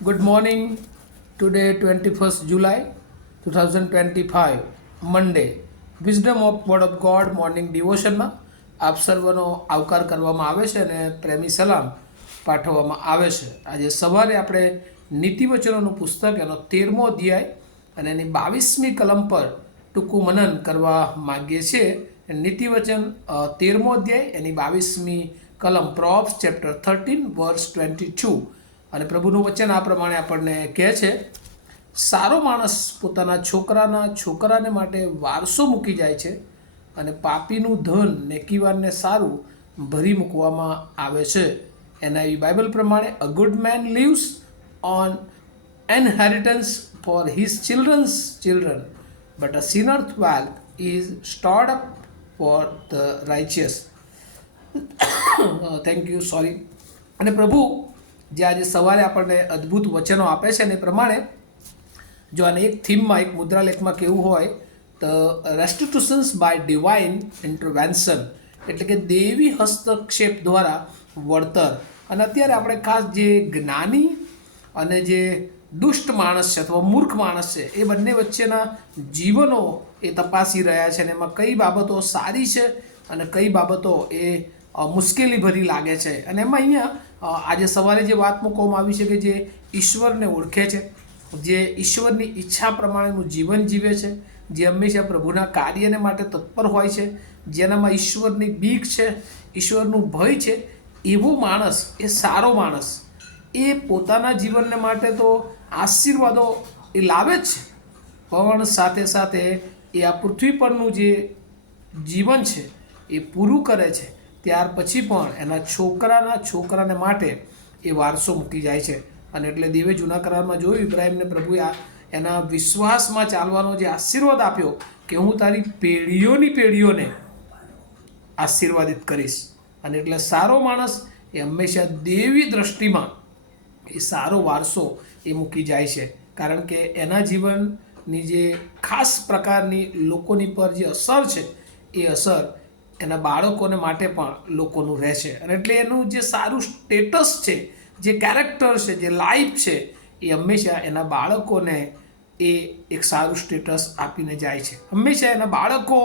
Good morning. Today, 21st July 2025, Monday. Wisdom of Word of God morning ડિવોશનમાં આપ સર્વનો આવકાર કરવામાં આવે છે અને પ્રેમી સલામ પાઠવવામાં આવે છે. આજે સવારે આપણે નીતિવચનોનું પુસ્તક એનો 13મો અધ્યાય અને એની 22મી કલમ પર ટૂંકું મનન કરવા માગીએ છીએ. નીતિવચન 13મો અધ્યાય એની 22મી કલમ પ્રોબ્સ ચેપ્ટર 13 વર્સ 22. અને પ્રભુનું વચન આ પ્રમાણે આપણને કહે છે, સારો માણસ પોતાના છોકરાને માટે વારસો મૂકી જાય છે અને પાપીનું ધન નેકીવારને સારું ભરી મૂકવામાં આવે છે. એના એ બાઇબલ પ્રમાણે a good man leaves on inheritance for his childrens children but a sinner's wealth is stored up for the righteous. Thank you, sorry. અને પ્રભુ જે આજે સવારે આપણને અદ્ભુત વચનો આપે છે અને એ પ્રમાણે જો આને એક થીમમાં, એક મુદ્રાલેખમાં કેવું હોય તો રેસ્ટિટ્યુશન્સ બાય ડિવાઇન ઇન્ટરવેન્શન, એટલે કે દેવી હસ્તક્ષેપ દ્વારા વળતર. અને અત્યારે આપણે ખાસ જે જ્ઞાની અને જે દુષ્ટ માણસ છે અથવા મૂર્ખ માણસ છે એ બંને વચ્ચેના જીવનો એ તપાસી રહ્યા છે અને એમાં કઈ બાબતો સારી છે અને કઈ બાબતો એ મુશ્કેલી ભરી લાગે છે. અને એમાં અહીંયા આજે સવારે જે વાત મૂકવામાં આવી છે કે જે ઈશ્વરને ઓળખે છે, જે ઈશ્વરની ઈચ્છા પ્રમાણેનું જીવન જીવે છે, જે હંમેશા પ્રભુના કાર્યને માટે તત્પર હોય છે, જેનામાં ઈશ્વરની બીક છે, ઈશ્વરનું ભય છે, એવો માણસ, એ સારો માણસ, એ પોતાના જીવનને માટે તો આશીર્વાદો એ લાવે જ છે, પણ સાથે સાથે એ આ પૃથ્વી પરનું જે જીવન છે એ પૂરું કરે છે. ત્યાર પછી પણ એના છોકરાને માટે એ વારસો મૂકી જાય છે. અને એટલે દેવે જૂના કરારમાં જોયું, ઇબ્રાહિમને પ્રભુએ એના વિશ્વાસમાં ચાલવાનો જે આશીર્વાદ આપ્યો કે હું તારી પેઢીઓની પેઢીઓને આશીર્વાદિત કરીશ. અને એટલે સારો માણસ એ હંમેશા દેવી દ્રષ્ટિમાં એ સારો વારસો એ મૂકી જાય છે, કારણ કે એના જીવનની જે ખાસ પ્રકારની લોકોની પર જે અસર છે એ અસર એના બાળકોને માટે પણ લોકોનું રહેશે. અને એટલે એનું જે સારું સ્ટેટસ છે, જે કેરેક્ટર છે, જે લાઈફ છે, એ હંમેશા એના બાળકોને એ એક સારું સ્ટેટસ આપીને જાય છે. હંમેશા એના બાળકો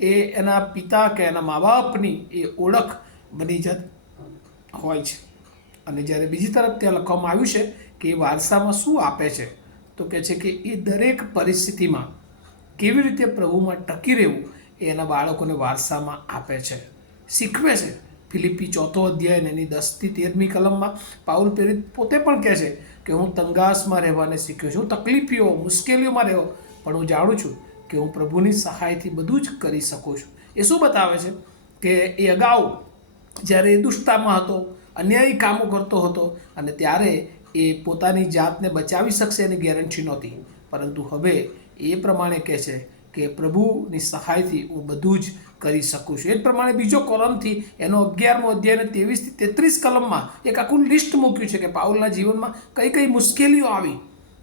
એ એના પિતા કે એના મા બાપની એ ઓળખ બની જત હોય છે. અને જ્યારે બીજી તરફ ત્યાં લખવામાં આવ્યું છે કે એ વારસામાં શું આપે છે, તો કહે છે કે એ દરેક પરિસ્થિતિમાં કેવી રીતે પ્રભુમાં ટકી રહેવું એ એના બાળકોને વારસામાં આપે છે, શીખવે છે. ફિલિપી 4 અધ્યાય એની 10થી 13મી કલમમાં પાઉલ પ્રેરિત પોતે પણ કહે છે કે હું તંગાસમાં રહેવાને શીખ્યો છું, તકલીફીઓ મુશ્કેલીઓમાં રહ્યો, પણ હું જાણું છું કે હું પ્રભુની સહાયથી બધું જ કરી શકું છું. એ શું બતાવે છે કે એ અગાઉ જ્યારે એ દુષ્ટતામાં હતો, અન્યાયી કામો કરતો હતો અને ત્યારે એ પોતાની જાતને બચાવી શકશે એની ગેરંટી નહોતી, પરંતુ હવે એ પ્રમાણે કહે છે કે પ્રભુની સહાયથી હું બધું જ કરી શકું છું. એ જ પ્રમાણે બીજો કોલમથી એનો 11મો અધ્યાય 23થી 33 કલમમાં એક આખું લિસ્ટ મૂક્યું છે કે પાઉલના જીવનમાં કઈ કઈ મુશ્કેલીઓ આવી,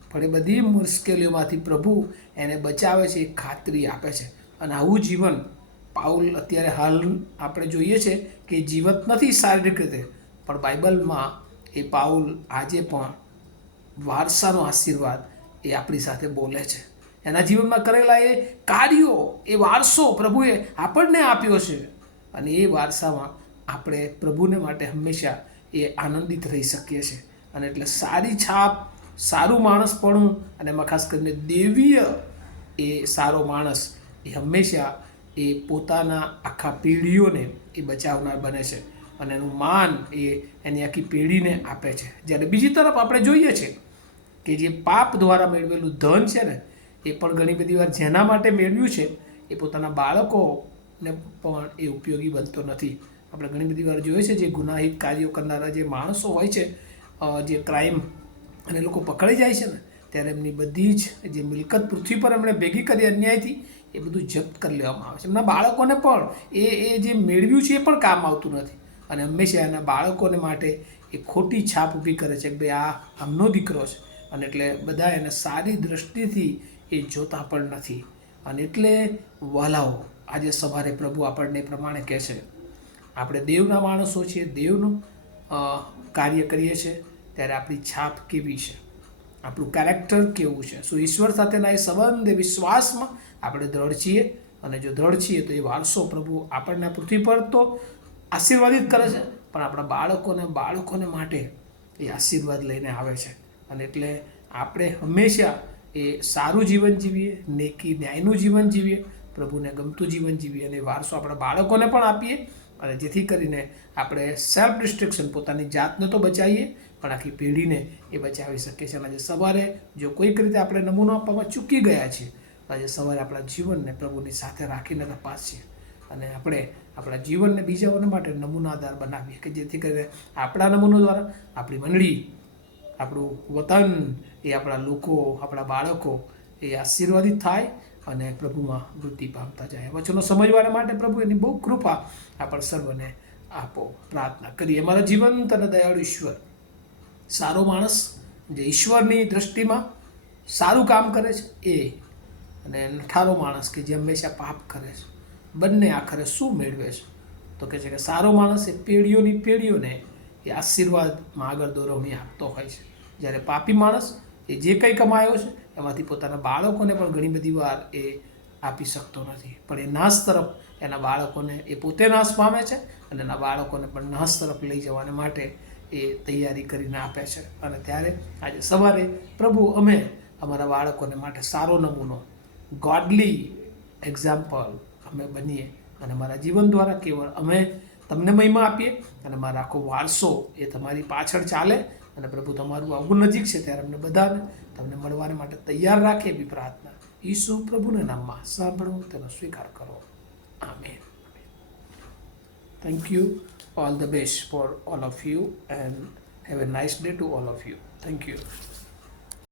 પણ એ બધી મુશ્કેલીઓમાંથી પ્રભુ એને બચાવે છે, એ ખાતરી આપે છે. અને આવું જીવન પાઉલ અત્યારે હાલ આપણે જોઈએ છે કે જીવત નથી શારીરિક રીતે, પણ બાઇબલમાં એ પાઉલ આજે પણ વારસાનો આશીર્વાદ એ આપણી સાથે બોલે છે. એના જીવનમાં કરેલા એ કાર્યો, એ વારસો પ્રભુએ આપણને આપ્યો છે અને એ વારસામાં આપણે પ્રભુને માટે હંમેશા એ આનંદિત રહી શકીએ છીએ. અને એટલે સારી છાપ, સારું માણસપણું અને એમાં ખાસ કરીને દેવીય એ સારો માણસ એ હંમેશા એ પોતાના આખા પેઢીઓને એ બચાવનાર બને છે અને એનું માન એ એની આખી પેઢીને આપે છે. જ્યારે બીજી તરફ આપણે જોઈએ છે કે જે પાપ દ્વારા મેળવેલું ધન છે ને, એ પણ ઘણી બધી વાર જેના માટે મેળવ્યું છે એ પોતાના બાળકોને પણ એ ઉપયોગી બનતો નથી. આપણે ઘણી બધી વાર જોઈએ છે જે ગુનાહિત કાર્યો કરનારા જે માણસો હોય છે, જે ક્રાઇમ, અને લોકો પકડાઈ જાય છે ને, ત્યારે એમની બધી જ જે મિલકત પૃથ્વી પર એમણે ભેગી કરી અન્યાયથી, એ બધું જપ્ત કરી લેવામાં આવે છે. એમના બાળકોને પણ એ જે મેળવ્યું છે એ પણ કામ આવતું નથી અને હંમેશા એના બાળકોને માટે એ ખોટી છાપ ઊભી કરે છે કે ભાઈ આ આમનો દીકરો છે, અને એટલે બધા એને સારી દૃષ્ટિથી એ જોતા પણ નથી. અને એટલે વહાલાઓ, આજે સવારે પ્રભુ આપણને પ્રમાણે કહે છે, આપણે દેવના માણસો છીએ, દેવનું કાર્ય કરીએ છીએ, ત્યારે આપણી છાપ કેવી છે, આપણું કેરેક્ટર કેવું છે, શું ઈશ્વર સાથેના એ સંબંધ એ વિશ્વાસમાં આપણે દ્રઢ છીએ, અને જો દ્રઢ છીએ તો એ વારસો પ્રભુ આપણને પૃથ્વી પર તો આશીર્વાદિત કરે છે, પણ આપણા બાળકોને માટે એ આશીર્વાદ લઈને આવે છે. અને એટલે આપણે હંમેશા એ સારું જીવન જીવીએ, નેકી ન્યાયનું જીવન જીવીએ, પ્રભુને ગમતું જીવન જીવીએ, અને વારસો આપણા બાળકોને પણ આપીએ, અને જેથી કરીને આપણે સેલ્ફ ડિસ્ટ્રક્શન, પોતાની જાતને તો બચાવીએ, પણ આખી પેઢીને એ બચાવી શકીએ છીએ. અને આજે સવારે જો કોઈક રીતે આપણે નમૂનો આપવામાં ચૂકી ગયા છીએ, આજે સવારે આપણા જીવનને પ્રભુની સાથે રાખીને તપાસીએ, અને આપણે આપણા જીવનને બીજાઓને માટે નમૂનાદાર બનાવીએ, કે જેથી કરીને આપણા નમૂનો દ્વારા આપણી મંડળી, આપણું વતન, એ આપણા લોકો, આપણા બાળકો એ આશીર્વાદિત થાય અને પ્રભુમાં વૃદ્ધિ પામતા જાય. વચનો સમજવાના માટે પ્રભુ એની બહુ કૃપા આપણ સર્વને આપો. પ્રાર્થના કરીએ. મારા જીવંત અને દયાળુ ઈશ્વર, સારો માણસ જે ઈશ્વરની દૃષ્ટિમાં સારું કામ કરે છે એ, અને નઠારો માણસ કે જે હંમેશા પાપ કરે છે, બંને આખરે શું મેળવે છે? તો કહે છે કે સારો માણસ એ પેઢીઓની પેઢીઓને એ આશીર્વાદમાં આગળ દોરવણી આપતો હોય છે, જ્યારે પાપી માણસ એ જે કંઈ કમાયો છે એમાંથી પોતાના બાળકોને પણ ઘણી બધી વાર એ આપી શકતો નથી, પણ એ નાશ તરફ એના બાળકોને, એ પોતે નાશ પામે છે અને એના બાળકોને પણ નાશ તરફ લઈ જવાને માટે એ તૈયારી કરીને આપે છે. અને ત્યારે આજે સવારે પ્રભુ અમે અમારા બાળકોને માટે સારો નમૂનો, ગોડલી એક્ઝામ્પલ અમે બનીએ, અને મારા જીવન દ્વારા કેવળ અમે તમને મહિમા આપીએ, અને મારા આખો વારસો એ તમારી પાછળ ચાલે, અને પ્રભુ તમારું આવવું નજીક છે ત્યારે અમને બધાને તમને મળવાને માટે તૈયાર રાખે એવી પ્રાર્થના ઈસુ પ્રભુના નામમાં સાંભળો, તેનો સ્વીકાર કરો. Amen. Thank you. All the best for all of you, and have a nice day to all of you. Thank you.